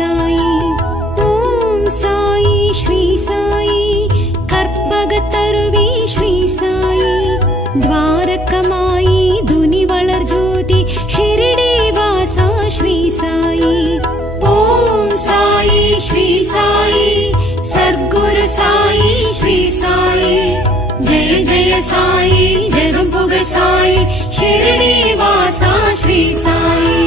சாயி. ஓம் சாயி ஸ்ரீ சாயி. கற்பகத்தருவி ஸ்ரீ சாயி. துவாரகமாயி துனி வளர் ஜோதி ஷிரடி வாசா ஸ்ரீ சாயி. ஓம் சாயி ஸ்ரீ சாயி. சர்க்குரு சாயி ஸ்ரீ சாயி. ஜெய ஜெய சாயி ஜெகம் புகழ் சாயி ஷிரடி வாசா ஸ்ரீ சாயி.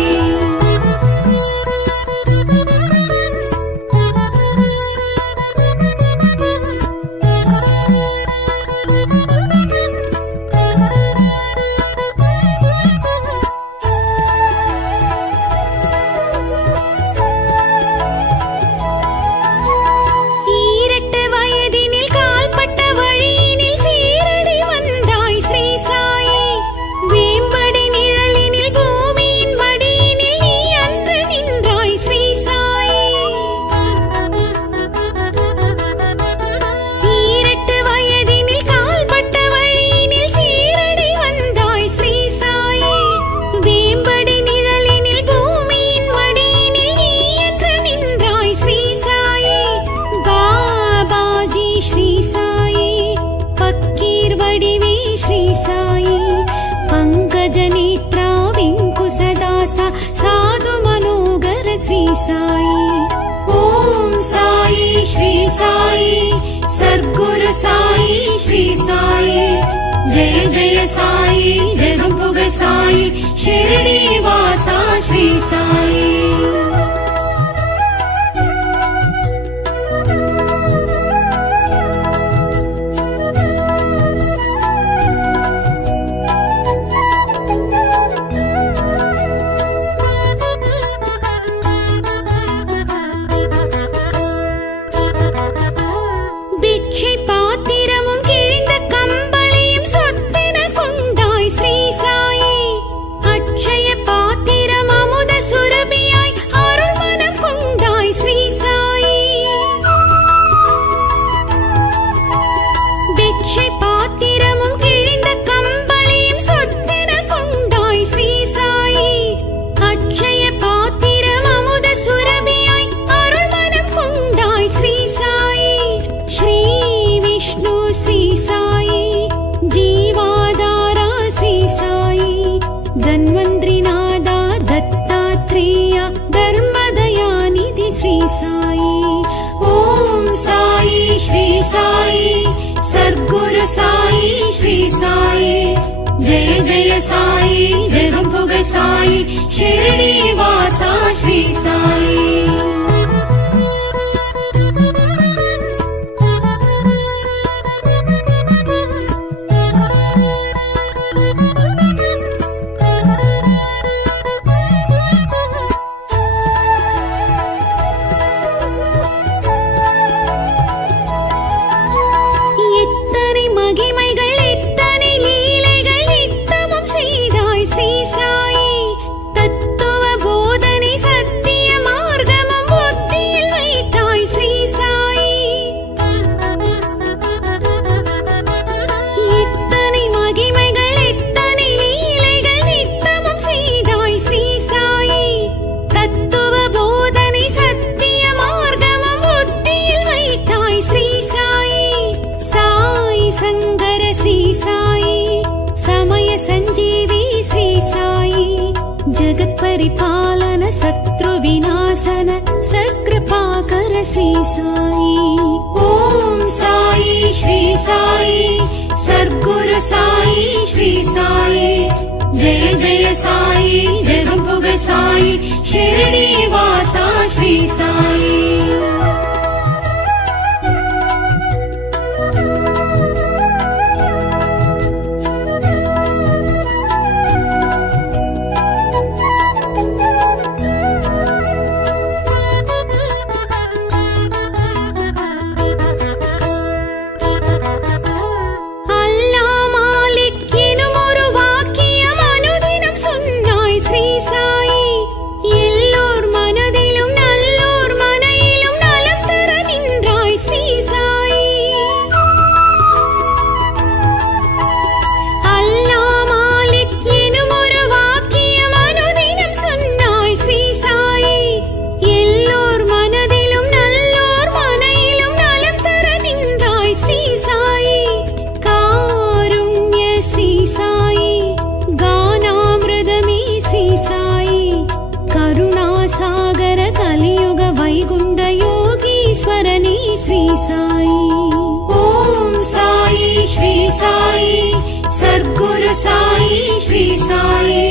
साधु मनोगर श्री साई. ओम साई श्री साई. सद्गुरु साई श्री साई. जय जय साई जगम पुगळ साई शिरडी वासा श्री साई. सद्गुरु साई श्री साई. जय जय साई जगम पुगळ साई शिरडी वासा श्री साई. परिपालन शत्रु विनाशन सत्कृपाकर श्री साई. ओम साई श्री साई. सद्गुरु साई श्री साई. जय जय साई जगम पुगळ साई शिरडी वासा श्री साई. எல்லோர் மனதிலும் நல்லோர் ईश्वरनी श्री साई। ओम साई श्री साई सद्गुरु साई श्री साई।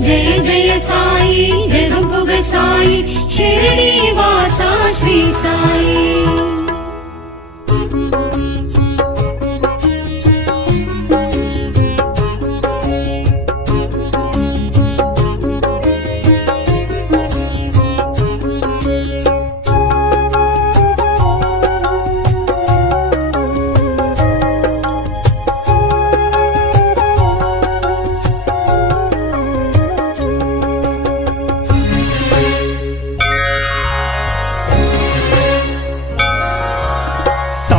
जय जय साई जगम पुगळ साई शिरडी वासा श्री साई।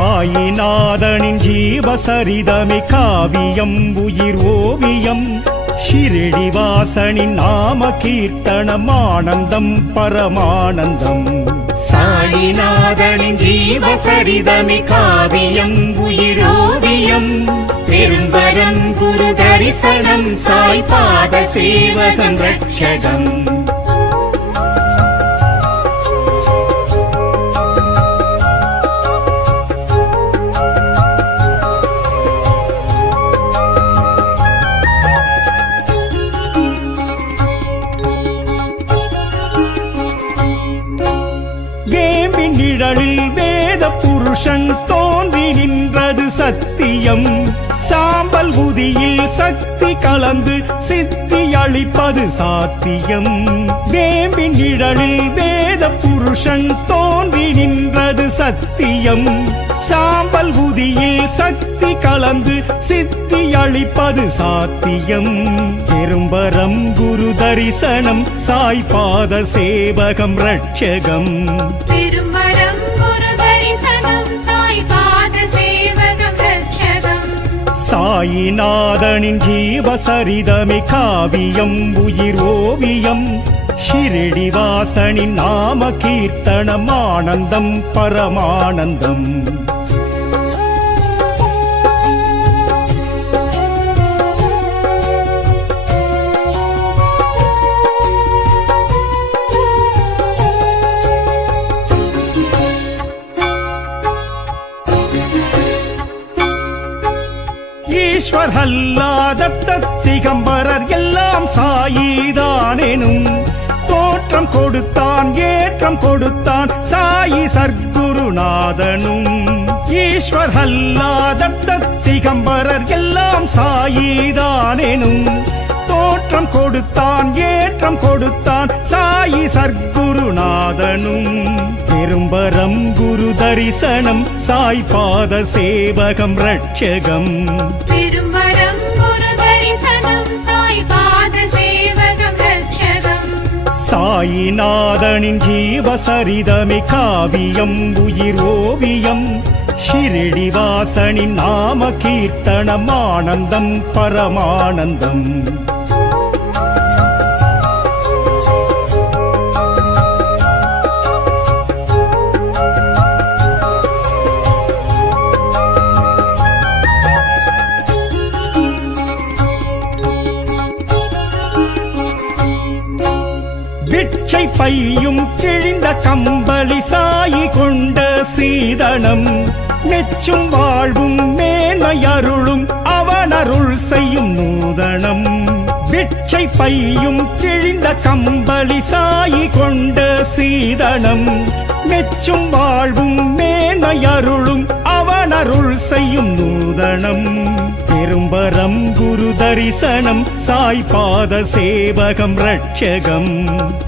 சாயிநாதனின் ஜீவசரிதமே காவியம் உயிர் ஓவியம் ஷிரடி வாசனின் நாம கீர்த்தனம் ஆனந்தம் பரமானந்தம் சாயிநாதனின் ஜீவசரிதமே காவியம் உயிர் ஓவியம் பெரும்பரம் குரு தரிசனம் சாய் பாத சேவகம் ரட்சகம் நிழலில் வேத புருஷன் தோன்றி நின்றது சத்தியம் சாம்பல் உதியில் சக்தி கலந்து சித்தி அளிப்பது சாத்தியம் வேம்பின் நிழலில் வேத புருஷன் தோன்றி நின்றது சத்தியம் சாம்பல் உதியில் சக்தி கலந்து சித்தி அளிப்பது சாத்தியம் பெரும்பரம் குரு தரிசனம் சாய் பாத சேவகம் ரட்சகம் சாயிநாதனின் ஜீவசரிதமே காவியம் உயிர் ஓவியம் ஷிரடி வாசனின் நாம கீர்த்தனம் ஆனந்தம் பரமானந்தம் ஈஸ்வர் அல்லாத திகம்பரர் எல்லாம் சாயிதானெனும் தோற்றம் கொடுத்தான் ஏற்றம் கொடுத்தான் சாயி சர்க்குருநாதனும் ஈஸ்வர் அல்லாத திகம்பரர் எல்லாம் சாயிதானெனும் தோற்றம் கொடுத்தான் ஏற்றம் கொடுத்தான் சாயி சர்க்குருநாதனும் பெரும்பரம் குரு தரிசனம் சாய் பாத சேவகம் ரட்சகம் பெரும்பரம் குரு தரிசனம் சாய் பாத சேவகம் ரட்சகம் சாயிநாதனின் ஜீவசரிதமே காவியம் உயிர் ஓவியம் ஷிரடி வாசனின் நாம கீர்த்தனம் ஆனந்தம் பரமானந்தம் பிட்சை பையும் கிழிந்த கம்பளி சாயி கொண்ட சீதனம் மெச்சும் வாழ்வும் மேன்மை அருளும் அவனருள் செய்யும் நூதனம் பிட்சை பையும் கிழிந்த கம்பளி சாயி கொண்ட சீதனம் மெச்சும் வாழ்வும் மேன்மை அருளும் அவனருள் செய்யும் நூதனம் பெரும்பரம் குரு தரிசனம் சாய் பாத சேவகம் ரட்சகம்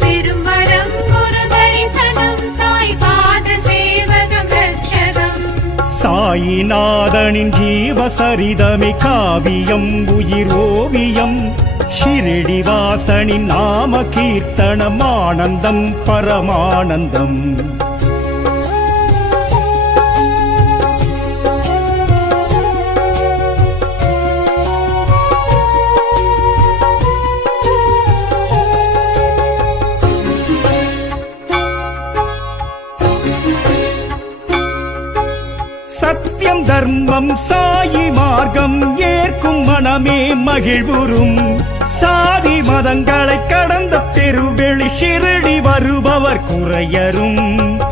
பெரும்பரம் குரு தரிசனம் சாய் பாத சேவகம் ரட்சகம் சாயிநாதனின் ஜீவசரிதமே காவியம் உயிர் ஓவியம் ஷிரடி வாசனின் நாம கீர்த்தனம் ஆனந்தம் பரமானந்தம் சத்தியம் தர்மம் சாயி மார்க்கம் ஏற்கும் மனமே மகிழ்வுறும் சாதி மதங்களை கடந்த பெருவெளி ஷிரடி வருபவர் குறையரும்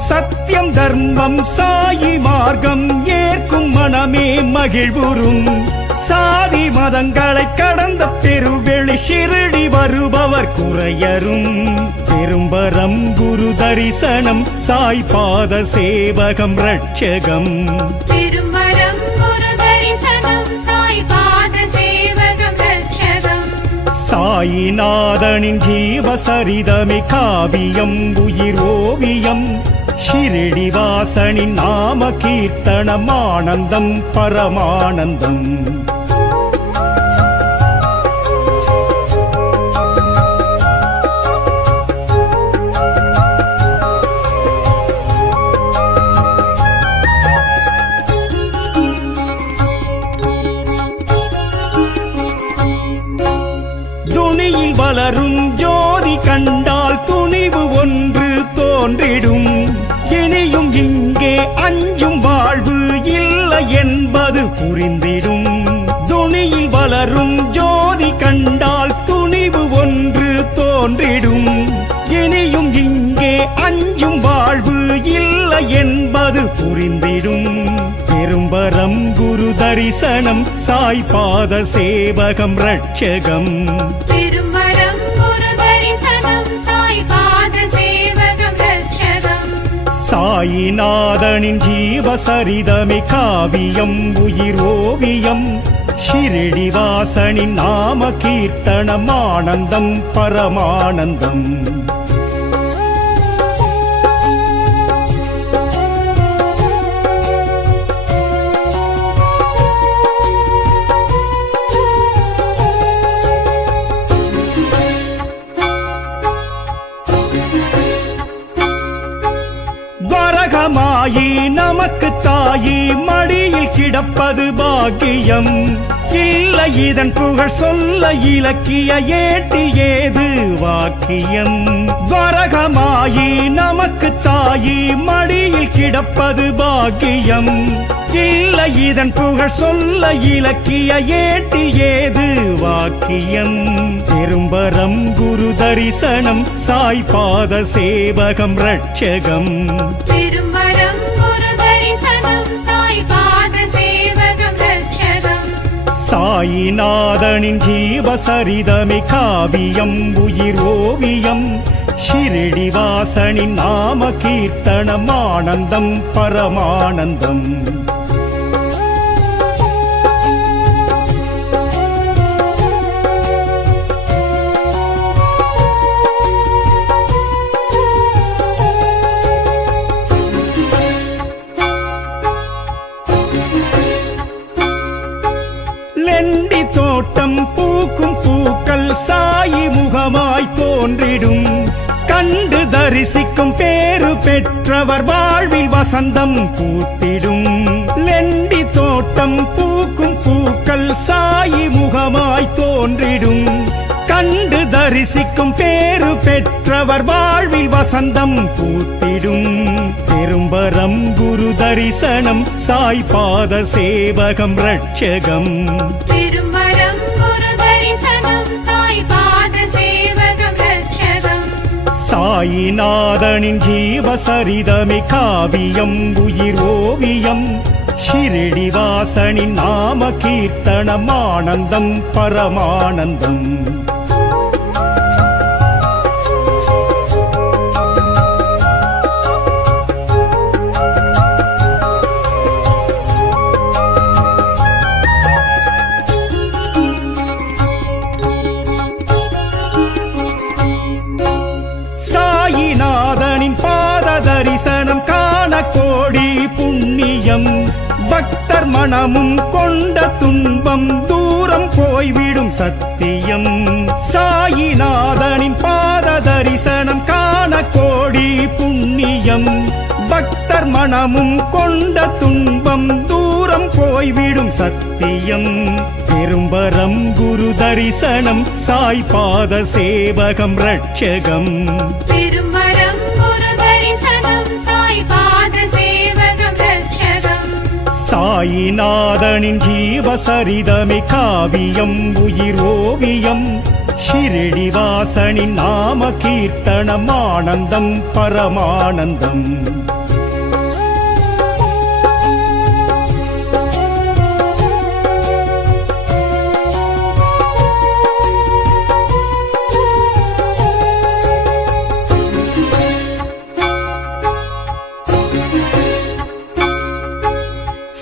சத்தியம் தர்மம் சாயி மார்க்கம் ஏற்கும் மனமே மகிழ்வுறும் சாதி மதங்களை கடந்த பெருவெளி ஷிரடி வருபவர் குறையரும் பெரும்பரம் குரு தரிசனம் சாய் பாத சேவகம் ரட்சகம் திருமரம் குரு தரிசனம் சாய் பாத சேவகம் ரட்சகம் சாயிநாதனின் ஜீவசரிதமே காவியம் உயிர் ஓவியம் ஷிரடி வாசனின் நாம கீர்த்தனம் ஆனந்தம் பரமானந்தம் துணியில் வளரும் ஜோதி கண்டால் துணிவு ஒன்று தோன்றிடும் இனியும் இங்கே அஞ்சும் வாழ்வு இல்லை என்பது புரிந்திடும் துணியில் வளரும் ஜோதி கண்டால் துணிவு ஒன்று தோன்றிடும் இனியும் இங்கே அஞ்சும் வாழ்வு இல்லை என்பது புரிந்திடும் பெரும்பரம் குரு தரிசனம் சாய் பாத சேவகம் ரட்சகம் திருமரம் குரு தரிசனம் சாய் பாத சேவகம் ரட்சகம் சாயிநாதனின் ஜீவசரிதமே காவியம் உயிர் ஓவியம் ஷிரடி வாசனின் நாம கீர்த்தனம் ஆனந்தம் பரமானந்தம் வரகமாயி நமக்கு தாயி மடியில் கிடப்பது பாக்கியம் இல்லை இதன் புகழ் சொல்ல இலக்கிய ஏட்டில் ஏது வாக்கியம் வரகமாயி நமக்கு தாயி மடியில் கிடப்பது பாக்கியம் இல்லை இதன் புகழ் சொல்ல இலக்கிய ஏட்டில் ஏது வாக்கியம் பெரும்பரம் குரு தரிசனம் சாய் பாத சேவகம் ரட்சகம் திருமரம் குரு தரிசனம் சாய் பாத சேவகம் ரட்சகம் சாயிநாதனின் ஜீவசரிதமே காவியம் உயிர் ஓவியம் ஷிரடி வாசனின் நாம கீர்த்தனம் ஆனந்தம் பரமானந்தம் லெண்டி தோட்டம் பூக்கும் பூக்கள் சாயி முகமாய் தோன்றிடும் கண்டு தரிசிக்கும் பேரு பெற்றவர் வாழ்வில் வசந்தம் பூத்திடும் லெண்டி தோட்டம் பூக்கும் பூக்கள் சாயி முகமாய் தோன்றிடும் கண்டு தரிசிக்கும் பேரு பெற்றவர் வாழ்வில் வசந்தம் பூத்திடும் பெரும்பரம் குரு தரிசனம் சாய் பாத சேவகம் ரட்சகம் திருமரம் குரு தரிசனம் சாய் பாத சேவகம் ரட்சகம் சாயிநாதனின் ஜீவசரிதமே காவியம் உயிர் ஓவியம் ஷிரடி வாசனின் நாம கீர்த்தனம் ஆனந்தம் பரமானந்தம் சாயிநாதனின் பாத தரிசனம் காண கோடி புண்ணியம் பக்தர் மனமும் கொண்ட துன்பம் தூரம் போய்விடும் சத்தியம் சாயிநாதனின் பாத தரிசனம் காண கோடி புண்ணியம் பக்தர் மனமும் கொண்ட துன்பம் தூரம் போய்விடும் சத்தியம் பெரும்பரம் குரு தரிசனம் சாய் பாத சேவகம் ரட்சகம் திருமரம் குரு தரிசனம் சாய் பாத சேவகம் ரட்சகம் சாயிநாதனின் ஜீவசரிதமே காவியம் உயிர் ஓவியம் ஷிரடிவாசனின் நாம கீர்த்தனம் ஆனந்தம் பரமானந்தம்.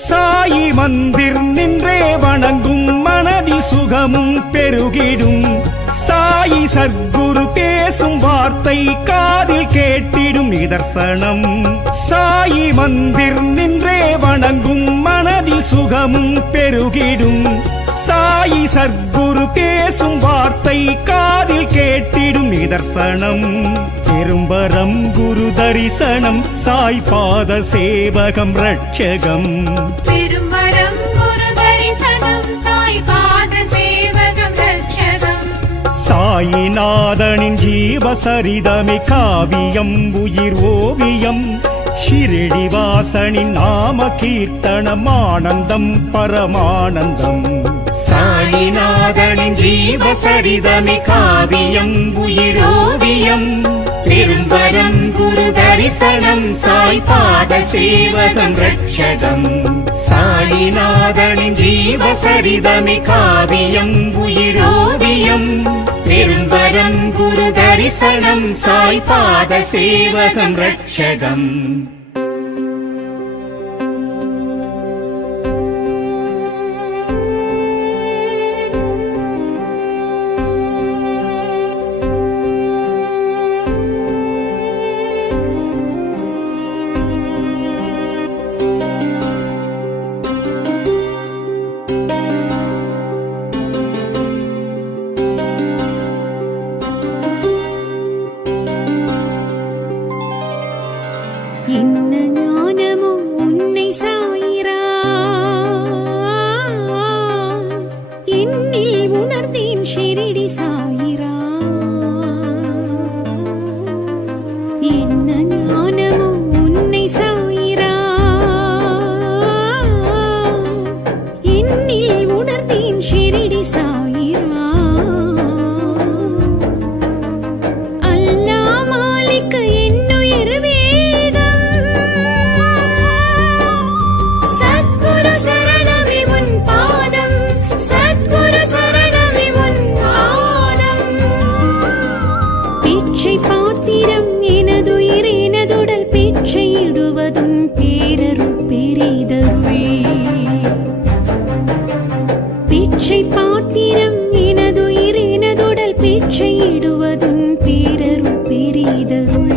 சாயி மந்திர் நின்றே வணங்கும் மனதில் சுகமும் பெருகிடும். சாயி சத்குரு பேசும் வார்த்தை காதில் கேட்டிடும் நிதர்சனம். சாயி மந்திர் நின்றே வணங்கும் மனதில் சுகமும் பெருகிடும். சாயி சத்குரு பேசும் வார்த்தை காதில் கேட்டிடும் நிதர்சனம். பெரும்பரம் குரு தரிசனம் சாய் பாத சேவகம் ரட்சகம். பெரும்பரம் குரு தரிசனம் சாய் பாத சேவகம் ரட்சகம். சாயிநாதனின் ஜீவசரிதமே காவியம் உயிர் ஓவியம். ஷிரடிவாசனின் நாம கீர்த்தனம் ஆனந்தம் பரமானந்தம். சாயிநாதனின் ஜீவசரிதமே காவியம் உயிரோவியம். பெரும்பரம் குரு தரிசனம் சாய் பாத சேவகம் ரட்சகம். சாயிநாதனின் ஜீவசரிதமே காவியம் உயிரோவியம். பெரும்பரம் குரு தரிசனம் சாய் பாத சேவகம் ரட்சகம். என்ன ஞானமோ உன்னை சாயிரா என்னில் உணர்ந்தேன் ஷிரடி சாயிரா. என்ன ஞானமோ உன்னை சாயிரா என்னில் உணர்ந்தேன் ஷிரடி சாயிரா. பாத்திரம் எனதுயிர் எனதுடல் பெற்றையிடுவதும் பேரருள் பெரிதருள். பிச்சை பாத்திரம் எனதுயிர் எனதுடல் பெற்றையிடுவதும் பேரருள் பெரிதருள்.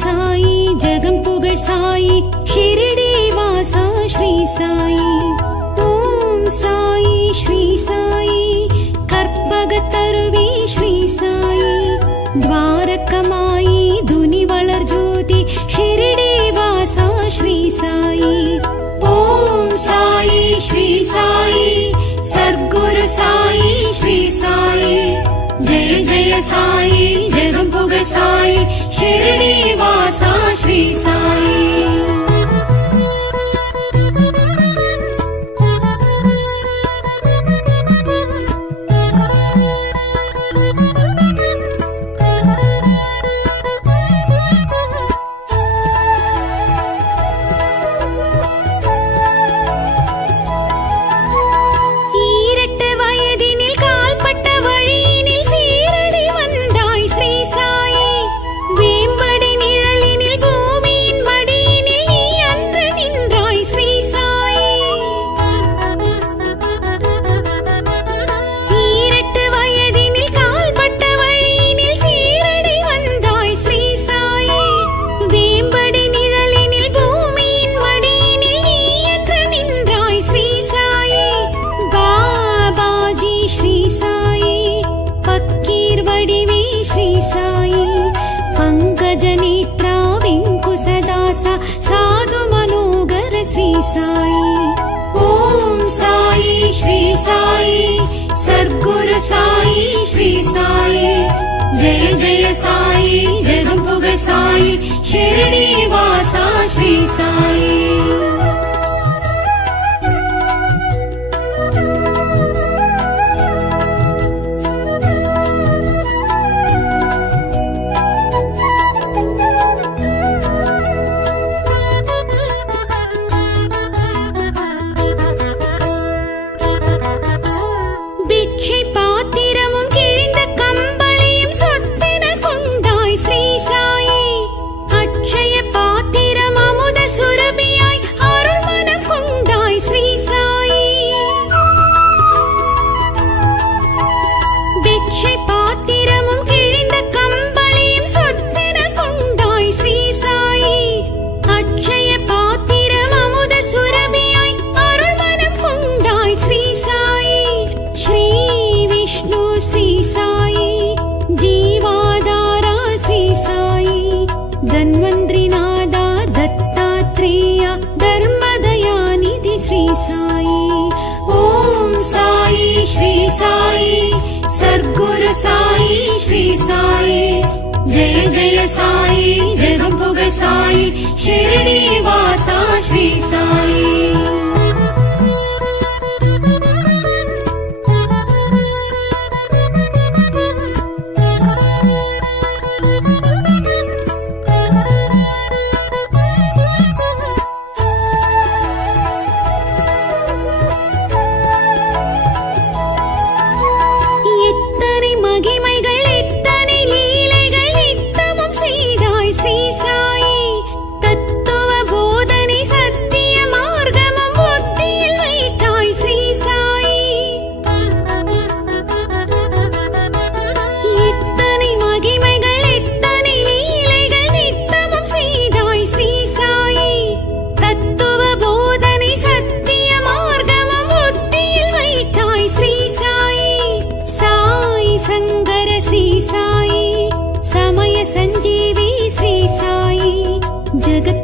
சாயி ஜெகம் புகழ் சாயி ஷிரடி வாசா ஸ்ரீ சாயி ஓம் சாயி ஸ்ரீ சாயி கற்பகத்தருவி ஸ்ரீ சாயி துவாரகமாயி துனி வளர் ஜோதி ஷிரடி வாசா ஸ்ரீ சாயி ஓம் சாயி ஸ்ரீ சாயி சத்குரு சாயி ஸ்ரீ சாயி ஜெய ஜெய சாயி ஜெகம் புகழ் சாயி ஷிரடி வாசா ஸ்ரீ சாயி साधु मनोगर श्री साई ओम साई श्री साई सद्गुरु साई श्री साई जय जय साई जगम पुगळ साई शिरडी वासा श्री साई सद्गुरु साई श्री साई जय जय साई जगम पुगळ साई शिरडी वासा श्री साई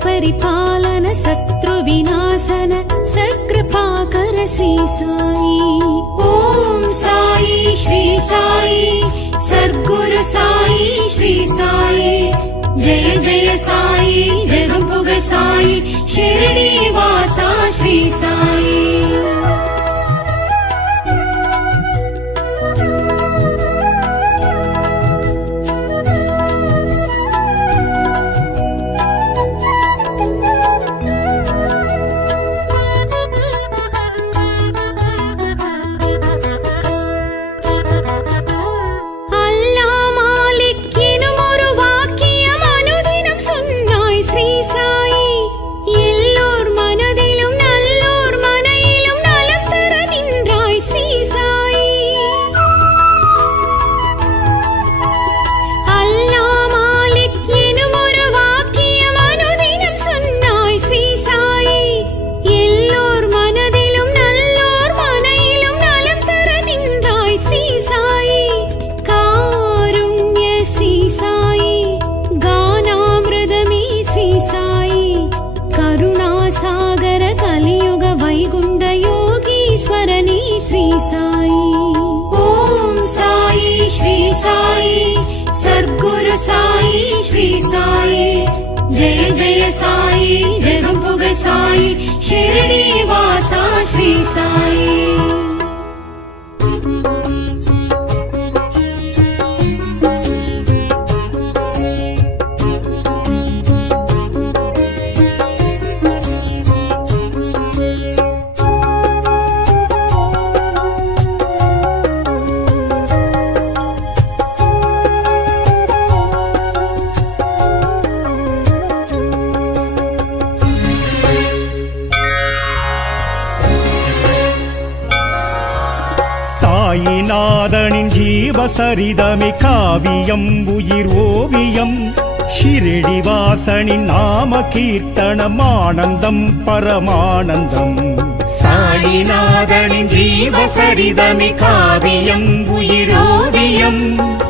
परिपालन शत्रु विनाशन सत्कृपाकर श्री साई ओम साई श्री साई सद्गुरु साई श्री साई जय जय साई जगम पुगळ साई शिरडी वासा श्री साई எல்லோர் மனதிலும் நல்லோர் மனையிலும் साई सद्गुरु साई श्री साई जय जय साई जगं पुगळ் साई शिरडी वासा श्री साई சாயிநாதனின் ஜீவசரிதமே காவியம் உயிர் ஓவியம் ஷிரடி வாசனின் நாம கீர்த்தனம் ஆனந்தம் பரமானந்தம் சாயிநாதனின் ஜீவசரிதமே காவியம் உயிரோவியம்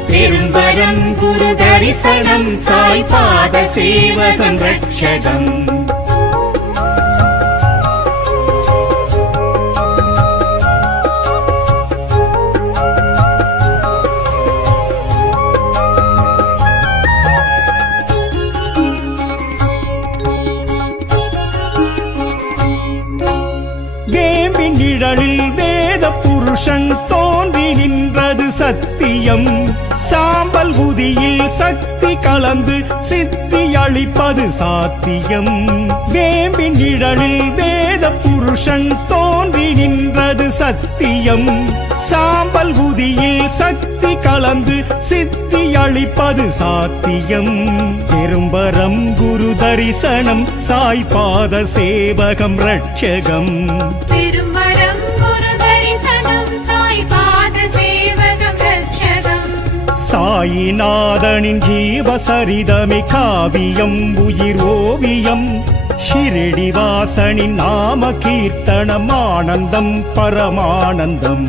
பெரும்பரம் குரு தரிசனம் சாய் பாத சேவகம் ரட்சகம் நிழலில் வேத புருஷன் தோன்றி நின்றது சத்தியம் சாம்பல் உதியில் சக்தி கலந்து சித்தி அளிப்பது சாத்தியம் வேம்பின் நிழலில் வேத புருஷன் தோன்றி நின்றது சத்தியம் சாம்பல் உதியில் சக்தி கலந்து சித்தி அளிப்பது சாத்தியம் பெரும்பரம் குரு தரிசனம் சாய் பாத சேவகம் ரட்சகம் திருமரம் குரு தரிசனம் சாய் பாத சேவகம் ரட்சகம் சாயிநாதனின் ஜீவசரிதமே காவியம் உயிர் ஓவியம் ஷிரடி வாசனின் நாம கீர்த்தனம் ஆனந்தம் பரமானந்தம்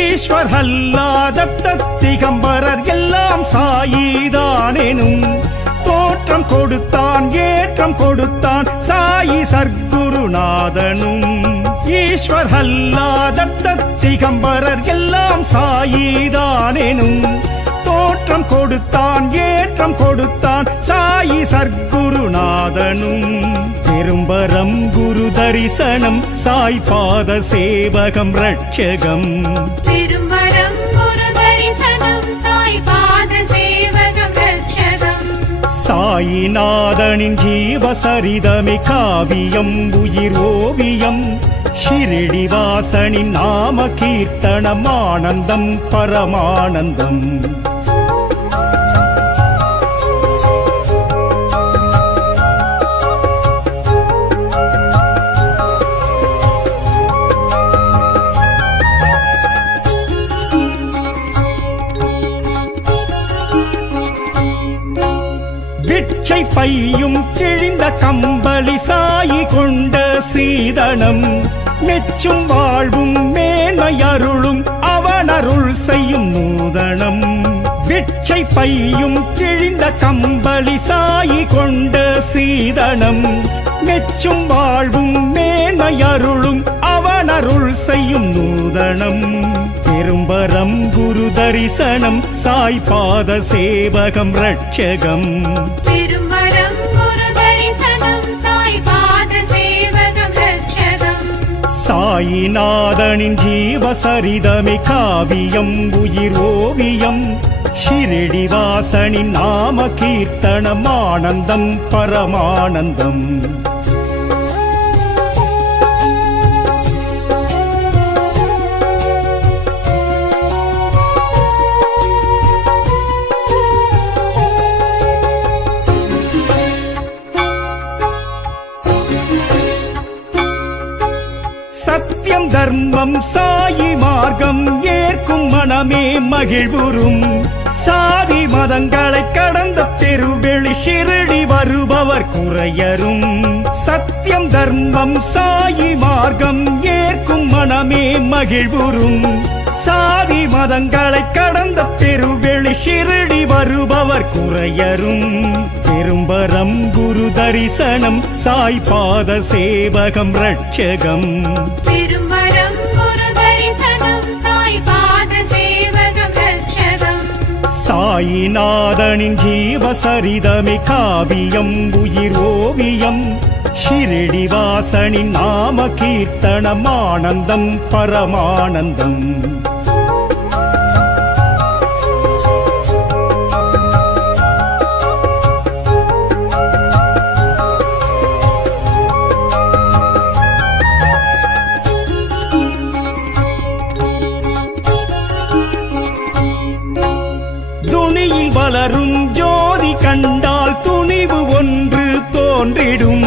ஈஸ்வர் அல்லாத திகம்பரர் எல்லாம் சாயிதானெனும் தோற்றம் கொடுத்தான் ஏற்றம் கொடுத்தான் சாயி சர்க்குருநாதனும் ஈஸ்வர் அல்லாத திகம்பரர் எல்லாம் சாயிதானெனும் தோற்றம் கொடுத்தான் ஏற்றம் கொடுத்தான் சாயி சர்க்குருநாதனும் பெரும்பரம் குரு தரிசனம் சாய் பாத சேவகம் ரட்சகம் திருமரம் குரு தரிசனம் சாய் பாத சேவகம் ரட்சகம் சாயிநாதனின் ஜீவசரிதமே காவியம் உயிர் ஓவியம் ஷிரடி வாசனின் நாம கீர்த்தனம் ஆனந்தம் பரமானந்தம் பிட்சை பையும் கிழிந்த கம்பளி சாயி கொண்ட சீதனம் மெச்சும் வாழ்வும் மேன்மையருளும் அவனருள் செய்யும் நூதனம் பிட்சை பையும் கிழிந்த கம்பளி சாயி கொண்ட சீதனம் மெச்சும் வாழ்வும் மேன்மையருளும் அவனருள் செய்யும் நூதனம் பெரும்பரம் குரு தரிசனம் சாய் பாத சேவகம் ரட்சகம் திருமரம் குரு தரிசனம் சாய் பாத சேவகம் ரட்சகம் சாயிநாதனின் ஜீவசரிதமே காவியம் உயிர் ஓவியம் ஷிரடி வாசனின் நாம கீர்த்தனம் ஆனந்தம் பரமானந்தம் சத்தியம் தர்மம் சாயி மார்க்கம் ஏற்கும் மனமே மகிழ்வுறும் சாதி மதங்களை கடந்த பெருவெளி ஷிரடி வருபவர் குறையரும் சத்தியம் தர்மம் சாயி மார்க்கம் ஏற்கும் மனமே மகிழ்வுறும் சாதி மதங்களை கடந்த பெருவெளி ஷிரடி வருபவர் குறையரும் பெரும்பரம் குரு தரிசனம் சாய் பாத சேவகம் ரட்சகம் திருமரம் குரு தரிசனம் சாய் பாத சேவகம் ரட்சகம் சாயிநாதனின் ஜீவசரிதமே காவியம் உயிர் ஓவியம் ஷிரடி வாசனின் நாம கீர்த்தனம் ஆனந்தம் பரமானந்தம் துணியில் வளரும் ஜோதி கண்டால் துணிவு ஒன்று தோன்றிடும்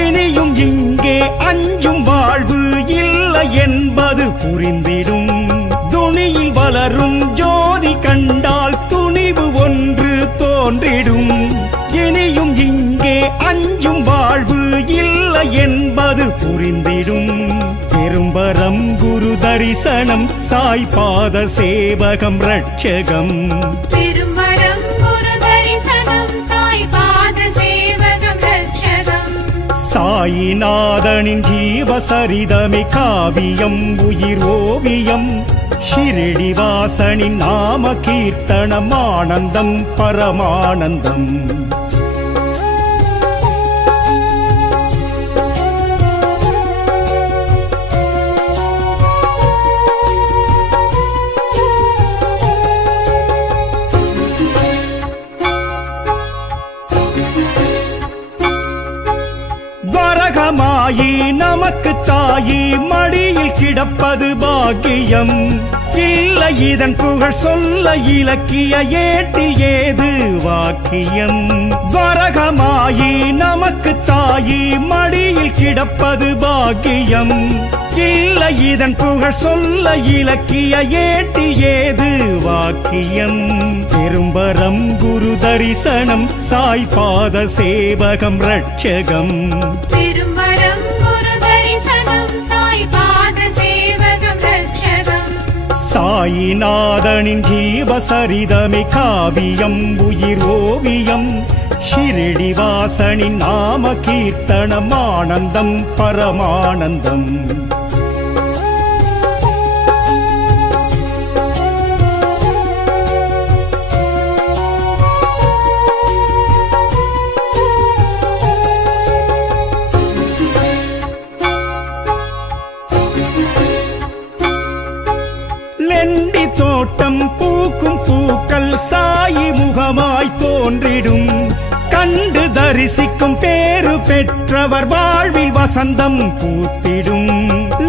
இனியும் இங்கே அஞ்சும் வாழ்வு இல்லை என்பது புரிந்திடும் துணியில் வளரும் ஜோதி கண்டால் துணிவு ஒன்று தோன்றிடும் இனியும் இங்கே அஞ்சும் வாழ்வு இல்லை என்பது புரிந்திடும் பெரும்பரம் குரு தரிசனம் சாய் பாத சேவகம் ரட்சகம் திருமரம் குரு தரிசனம் சாய் பாத சேவகம் ரட்சகம் சாயிநாதனின் ஜீவசரிதமே காவியம் உயிர் ஓவியம் ஷிரடி வாசனின் நாம கீர்த்தனம் ஆனந்தம் பரமானந்தம் வரகமாயி நமக்கு தாயி மடியில் கிடப்பது பாக்கியம் இல்லை இதன் புகழ் சொல்ல இலக்கிய ஏட்டில் ஏது வாக்கியம் வரகமாயி நமக்கு தாயி மடியில் கிடப்பது பாக்கியம் இல்லை இதன் புகழ் சொல்ல இலக்கிய ஏட்டில் ஏது வாக்கியம் பெரும்பரம் குரு தரிசனம் சாய் பாத சேவகம் ரட்சகம் திருமரம் குரு தரிசனம் சாய் பாத சேவகம் ரட்சகம் சாயிநாதனின் ஜீவசரிதமே காவியம் உயிர் ஓவியம் ஷிரடி வாசனின் நாம கீர்த்தனம் ஆனந்தம் பரமானந்தம் லெண்டி தோட்டம் பூக்கும் பூக்கள் சாயி முகமாய் தோன்றிடும் கண்டு தரிசிக்கும் பேரு பெற்றவர் வாழ்வில் வசந்தம் பூத்திடும்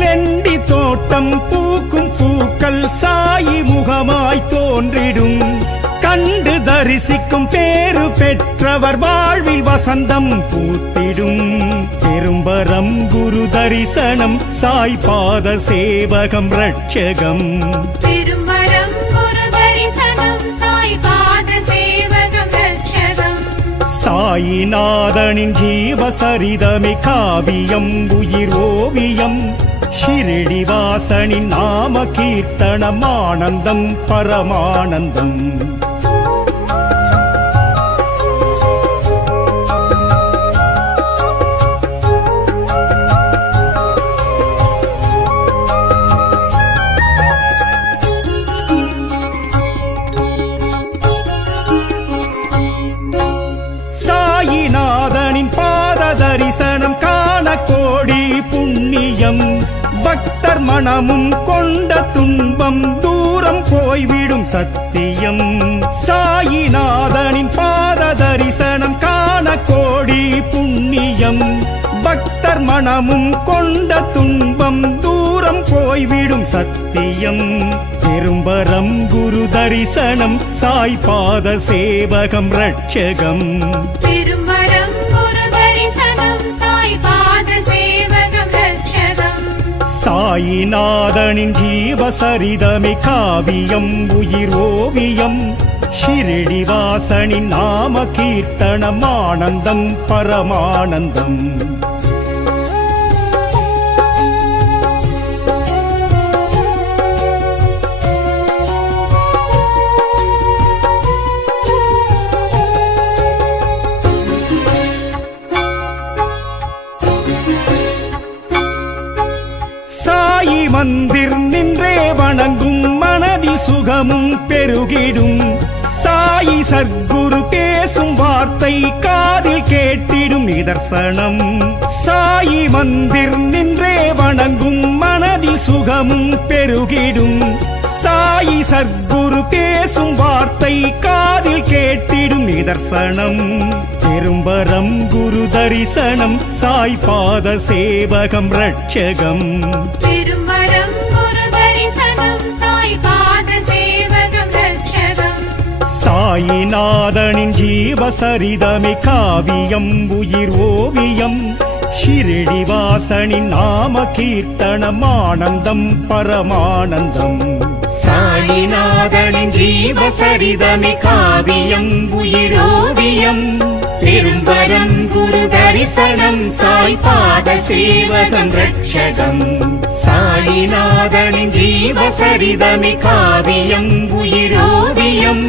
லெண்டி தோட்டம் பூக்கும் பூக்கள் சாயி முகமாய் தோன்றிடும் கண்டு தரிசிக்கும் பேரு பெற்றவர் வாழ்வில் வசந்தம் பூத்திடும் பெரும்பரம் குரு தரிசனம் சாய் பாத சேவகம் ரட்சகம் திருமரம் குரு தரிசனம் சாய் பாத சேவகம் ரட்சகம் சாயிநாதனின் ஜீவசரிதமே காவியம் உயிர் ஓவியம் ஷிரடி வாசனின் நாம கீர்த்தனம் ஆனந்தம் பரமானந்தம் சாயிநாதனின் பாத தரிசனம் காண கோடி புண்ணியம் பக்தர் மனமும் கொண்ட துன்பம் தூரம் போய்விடும் சத்தியம் சாயிநாதனின் பாத தரிசனம் காண கோடி புண்ணியம் பக்தர் மனமும் கொண்ட துன்பம் தூரம் போய்விடும் சத்தியம் பெரும்பரம் குரு தரிசனம் சாய் பாத சேவகம் ரட்சகம் திருமரம் குரு தரிசனம் சாய் பாத சேவகம் ரட்சகம் சாயிநாதனின் ஜீவசரிதமே காவியம் உயிர் ஓவியம் ஷிரடிவாசனின் நாம கீர்த்தனம் ஆனந்தம் பரமானந்தம் சாயி மந்திர் நின்றே வணங்கும் மனதில் சுகமும் பெருகிடும் சாயி சர்க்குரு பேசும் வார்த்தை காதில் கேட்டிடும் நிதர்சனம் சாயி மந்திர் நின்றே வணங்கும் மனதில் சுகமும் பெருகிடும் சாயி சர்க்குரு பேசும் வார்த்தை காதில் கேட்டிடும் நிதர்சனம் பெரும்பரம் குரு தரிசனம் சாய் பாத சேவகம் ரட்சகம் பெருமரம் குரு தரிசனம் சாய் பாத சேவகம் ரட்சகம் சாயிநாதனின் ஜீவசரிதமே காவியம் உயிர் ஓவியம் ஷிரடிவாசனின் நாம கீர்த்தனம் ஆனந்தம் பரமானந்தம் சாயிநாதனின் ஜீவசரிதமே காவியம் உயிரோவியம் பெரும்பரம் குரு தரிசனம் சாய் பாத சேவகம் ரட்சகம் சாயிநாதனின் ஜீவசரிதமே காவியம் உயிரோவியம்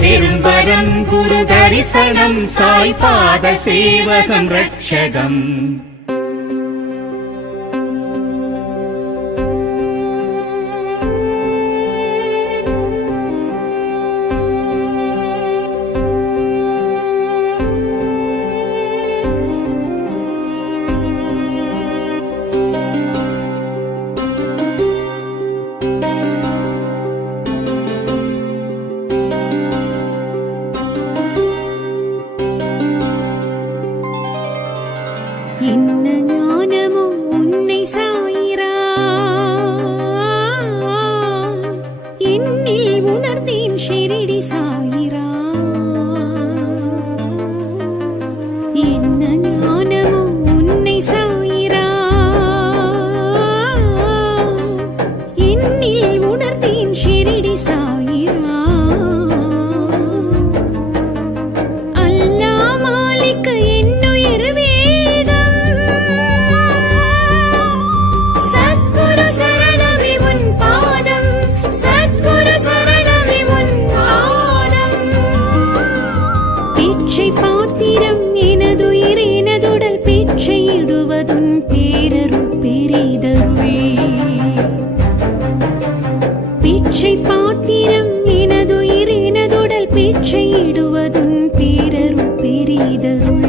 பெரும்பரம் குரு தரிசனம் சாய் பாத சேவகம் ரட்சகம் என்ன ஞானமோ உன்னை சாயிரா என்னில் உணர்ந்தேன் ஷிரடி சாயிரா என்ன ஞானமோ உன்னை சாயிரா என்னில் உணர்ந்தேன் ஷிரடி சாயிரா அல்லா மாலிக் என்னுயிர் வேதம் சத்குரு சரணமே உன் பாதம் சத்குரு சரணமே உன் பாதம் பிச்சை பாத்திரம் எனதுயிர் எனதுடல் பிச்சையிடுவதுன் பேரருள் பெரிதருள் பிச்சை பாத்திரம் எனதுயிர் எனதுடல் பிச்சையிடுவதுன் பேரருள் பெரிதருள்